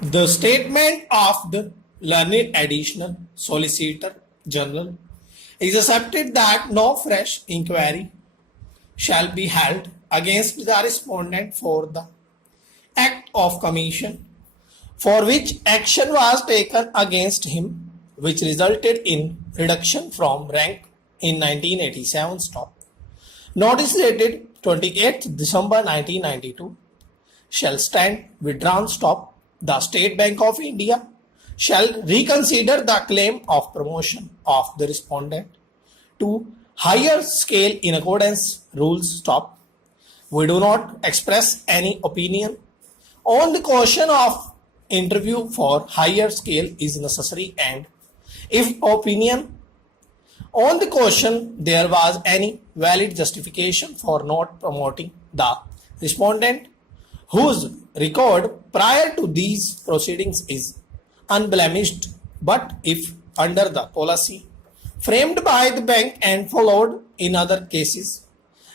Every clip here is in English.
The statement of the learned additional solicitor general is accepted that no fresh inquiry shall be held against the respondent for the act of commission for which action was taken against him, which resulted in reduction from rank in 1987 stop. Notice dated 28th December 1992 shall stand withdrawn stop. The State Bank of India shall reconsider the claim of promotion of the respondent to higher scale in accordance rules stop. We do not express any opinion on the question of interview for higher scale is necessary, and if opinion on the question there was any valid justification for not promoting the respondent whose record prior to these proceedings is unblemished, but if under the policy framed by the bank and followed in other cases,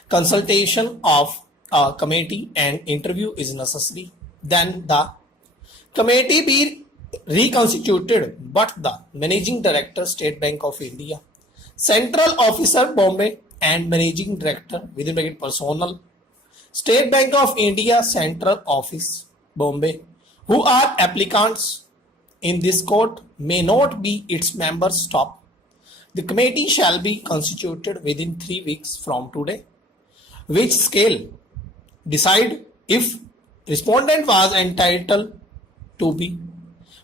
consultation of a committee and interview is necessary, then the committee be reconstituted, but the Managing Director, State Bank of India, Central Officer, Bombay, and Managing Director, within bracket personnel, State Bank of India, Central Office, Bombay, who are applicants in this court may not be its members stop. The committee shall be constituted within 3 weeks from today, which scale decide if respondent was entitled to be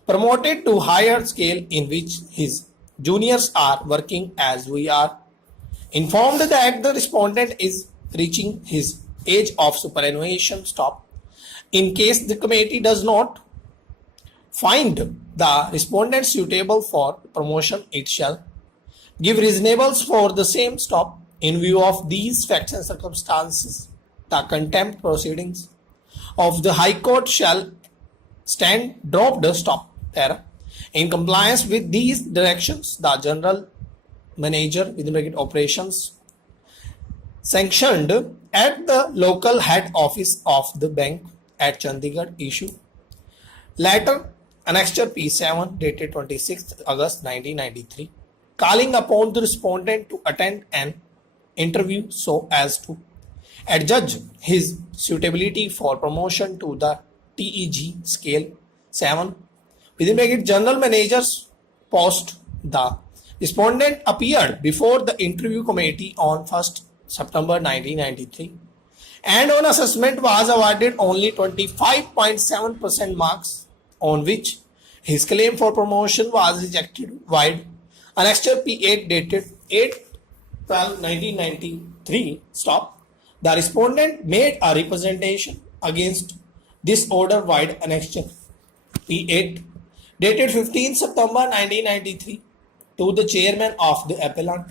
promoted to higher scale in which his juniors are working, as we are informed that the respondent is reaching his age of superannuation stop. In case the committee does not find the respondent suitable for promotion, it shall give reasonables for the same stop. In view of these facts and circumstances, the contempt proceedings of the High Court shall stand dropped stop there. In compliance with these directions, the General Manager within bracket operations sanctioned at the local head office of the bank at Chandigarh issue letter annexure P7 dated 26th August 1993 calling upon the respondent to attend an interview so as to adjudge his suitability for promotion to the TEG scale 7 within bracket general manager's post. The respondent appeared before the interview committee on 1st September 1993 and on assessment was awarded only 25.7% marks, on which his claim for promotion was rejected. Wide annexure P8 dated 8/12/1993 stop. The respondent made a representation against this order wide annexure P8 dated 15 September 1993 to the chairman of the appellant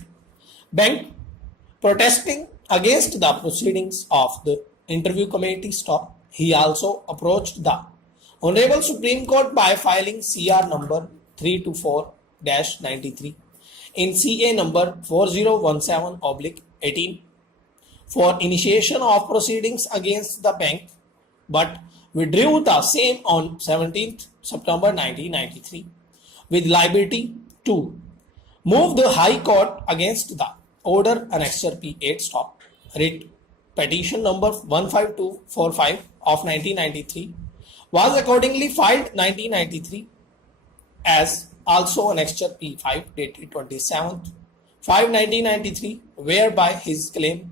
bank protesting against the proceedings of the interview committee stop. He also approached the Honorable Supreme Court by filing CR number 324-93 in CA number 4017/18 for initiation of proceedings against the bank, but withdrew the same on 17th September 1993 with liability to move the High Court against the order annexure P8 stop. Writ petition number 15245 of 1993 was accordingly filed 1993 as also annexure P5 dated 27th 5/1993, whereby his claim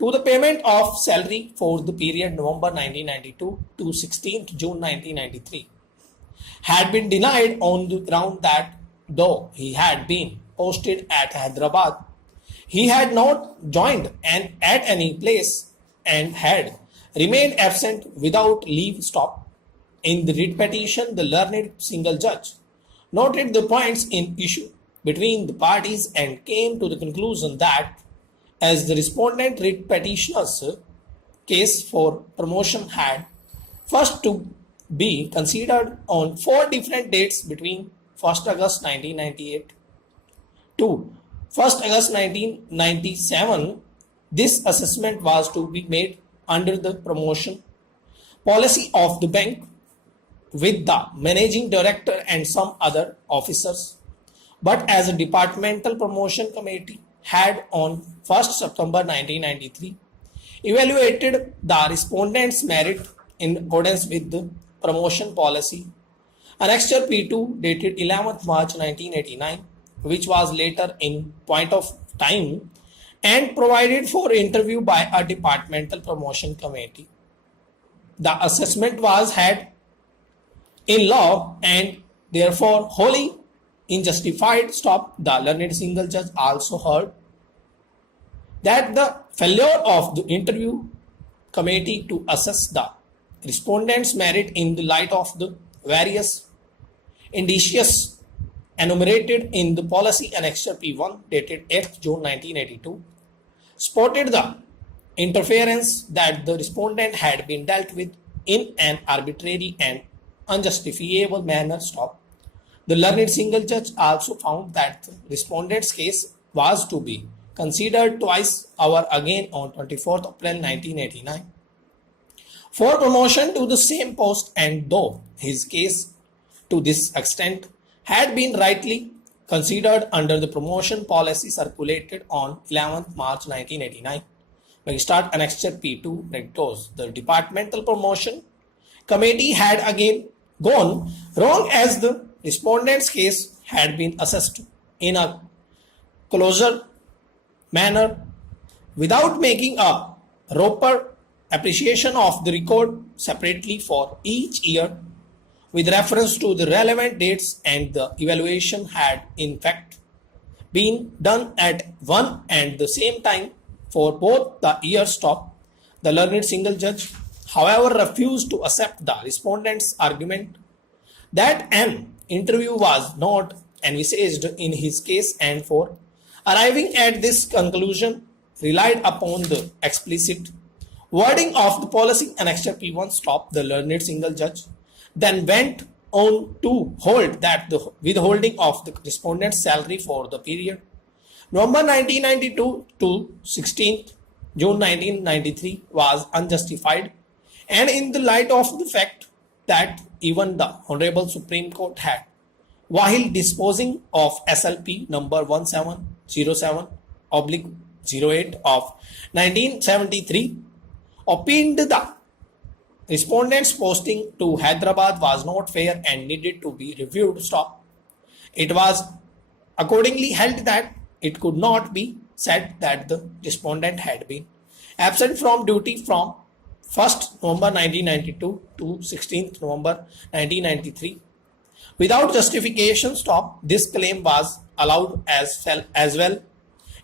to the payment of salary for the period November 1992 to 16th June 1993 had been denied on the ground that though he had been posted at Hyderabad, he had not joined at any place and had remained absent without leave stop. In the writ petition, the learned single judge noted the points in issue between the parties and came to the conclusion that as the respondent writ petitioner's case for promotion had first to be considered on 4 different dates between 1st August 1998 to 1st August 1997, this assessment was to be made under the promotion policy of the bank with the managing director and some other officers, but as a departmental promotion committee had on 1st September 1993 evaluated the respondents' merit in accordance with the promotion policy. Annexure P2 dated 11th March 1989, which was later in point of time and provided for interview by a departmental promotion committee. The assessment was had in law and therefore wholly unjustified. Stop. The learned single judge also heard that the failure of the interview committee to assess the respondents' merit in the light of the various indices enumerated in the policy annexure P1 dated 8th June 1982 spotted the interference that the respondent had been dealt with in an arbitrary and unjustifiable manner. Stop. The learned single judge also found that the respondent's case was to be considered twice over again on 24th April 1989 for promotion to the same post, and though his case to this extent had been rightly considered under the promotion policy circulated on 11th March 1989, Magistrate Annexure P2 Rectos, the Departmental Promotion Committee had again gone wrong as the respondent's case had been assessed in a closer manner without making a proper appreciation of the record separately for each year with reference to the relevant dates, and the evaluation had in fact been done at one and the same time for both the years. Stop. The learned single judge, however, refused to accept the respondent's argument that an interview was not envisaged in his case, and for arriving at this conclusion relied upon the explicit wording of the policy annexure P1. Stop. The learned single judge then went on to hold that the withholding of the respondent's salary for the period November 1992 to 16th June 1993 was unjustified, and in the light of the fact that even the Honorable Supreme Court had, while disposing of SLP number 1707/08 of 1973, opined the respondent's posting to Hyderabad was not fair and needed to be reviewed. Stop. It was accordingly held that it could not be said that the respondent had been absent from duty from 1st November 1992 to 16th November 1993 without justification. Stop. This claim was allowed as well,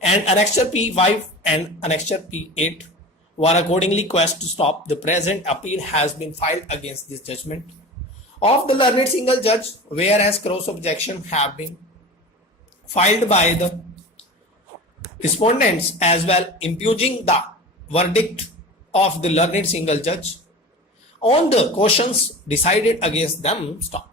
and Annexure P5 and Annexure P8 were accordingly quest to stop. The present appeal has been filed against this judgment of the learned single judge, whereas cross objection have been filed by the respondents as well, impugning the verdict of the learned single judge on the questions decided against them. Stop.